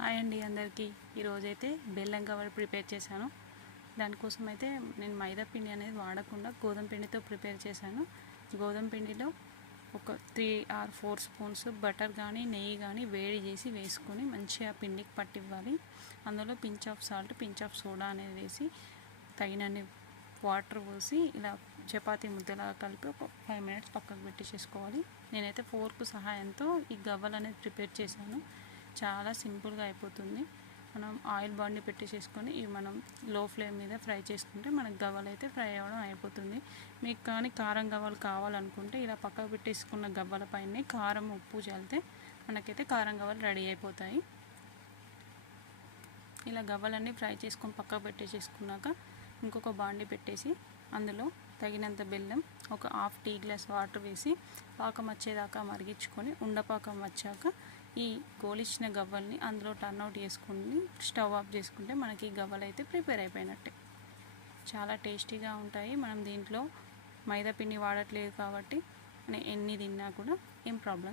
Hi అండి అందరికీ. ఈరోజైతే బెల్లం గవ్వలు ప్రిపేర్ చేశాను. దానికోసం అయితే నేను మైదా పిండి అనేది వాడకుండా గోధుమ పిండితో ప్రిపేర్ చేశాను. గోధుమ పిండిలో ఒక 3 or 4 స్పూన్స్ బటర్ కానీ నెయ్యి కానీ వేడి చేసి వేసుకొని మంచిగా పిండికి పట్టివ్వాలి. అందులో pinch of salt, pinch of soda అనేది వేసి తగినన్ని వాటర్ పోసి ఇలా చపాతీ ముద్దలాగా కలిపి ఒక 5 minutes పక్కకు పెట్టేసుకోవాలి. నేనైతే ఫోర్క్ సహాయంతో ఈ గవ్వలు అనేది ప్రిపేర్ చేశాను. చాలా సింపుల్గా అయిపోతుంది. మనం ఆయిల్ బాండి పెట్టేసేసుకొని ఇవి మనం లో ఫ్లేమ్ మీద ఫ్రై చేసుకుంటే మనకు గవ్వలు అయితే ఫ్రై అవ్వడం అయిపోతుంది. మీకు కానీ కారం గవ్వలు కావాలనుకుంటే ఇలా పక్కకు పెట్టేసుకున్న గవ్వల పైన కారం ఉప్పు చల్లితే మనకైతే కారం గవ్వలు రెడీ అయిపోతాయి. ఇలా గవ్వలన్నీ ఫ్రై చేసుకొని పక్కకు పెట్టేసేసుకున్నాక ఇంకొక బాండి పెట్టేసి అందులో తగినంత బెల్లం, ఒక హాఫ్ టీ గ్లాస్ వాటర్ వేసి పాకం వచ్చేదాకా మరిగించుకొని ఉండపాకం వచ్చాక ఈ గోలిచ్చిన గవ్వల్ని అందులో టర్న్అవుట్ చేసుకుని స్టవ్ ఆఫ్ చేసుకుంటే మనకి ఈ గవ్వలు అయితే ప్రిపేర్ అయిపోయినట్టే. చాలా టేస్టీగా ఉంటాయి. మనం దీంట్లో మైదా పిండి వాడట్లేదు కాబట్టి ఎన్ని తిన్నా కూడా ఏం ప్రాబ్లం